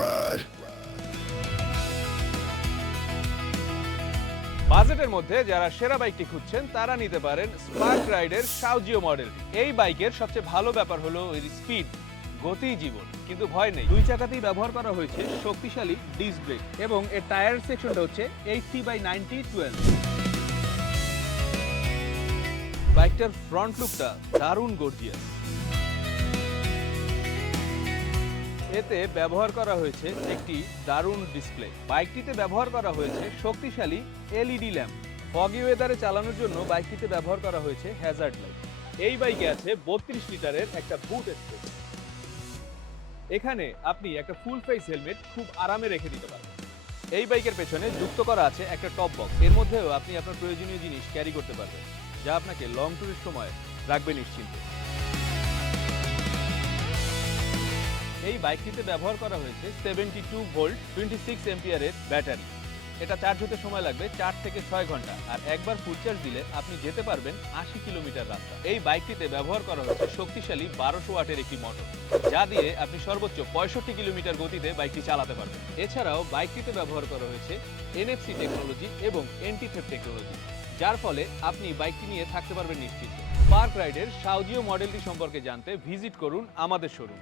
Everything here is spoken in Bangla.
ride. বাজেটের মধ্যে যারা সেরা বাইকটি খুঁজছেন তারা নিতে পারেন স্পার্ক রাইডের সাউজিও মডেলটি। এই বাইকের সবচেয়ে ভালো ব্যাপার হলো এর স্পিড, গতি, জীবন। কিন্তু ভয় নেই, দুই চাকাতেই ব্যবহার করা হয়েছে শক্তিশালী ডিস্ক ব্রেক এবং এর টায়ার সেকশনটা হচ্ছে 80/90/12। বাইকটার ফ্রন্ট লুকটা দারুণ গর্জিয়াস। এতে ব্যবহার করা হয়েছে একটি দারুণ ডিসপ্লে। বাইকটিতে ব্যবহার করা হয়েছে শক্তিশালী এলইডি ল্যাম্প। ফগি ওয়েদারে চালানোর জন্য বাইকটিতে ব্যবহার করা হয়েছে হ্যাজার্ড লাইট। এই বাইকে আছে 32 লিটারের একটা বুট স্পেস। এখানে আপনি একটা ফুল ফেস হেলমেট খুব আরামে রেখে দিতে পারবেন। এই বাইকের পেছনে যুক্ত করা আছে একটা টপ বক্স। এর মধ্যেও আপনি আপনার প্রয়োজনীয় জিনিস ক্যারি করতে পারবেন, যা আপনাকে লং ট্যুরের সময় রাখবে নিশ্চিন্তে। এই বাইকটিতে ব্যবহার করা হয়েছে 72 ভোল্ট 26 এম্পিয়ারের ব্যাটারি। এটা চার্জ হতে সময় লাগবে 4 থেকে 6 ঘন্টা, আর একবার ফুল চার্জ দিলে আপনি যেতে পারবেন 80 কিলোমিটার রাস্তা। এই বাইকটিতে ব্যবহার করা হয়েছে শক্তিশালী 1200 ওয়াটের একটি মোটর, যা দিয়ে আপনি সর্বোচ্চ 65 কিলোমিটার গতিতে বাইকটি চালাতে পারবেন। এছাড়াও বাইকটিতে ব্যবহার করা হয়েছে NFC টেকনোলজি এবং এন্টি থেফট টেকনোলজি, যার ফলে আপনি বাইকটি নিয়ে থাকতে পারবেন নিশ্চিত। স্পার্ক রাইডের সাউজিও মডেলটি সম্পর্কে জানতে ভিজিট করুন আমাদের শোরুম।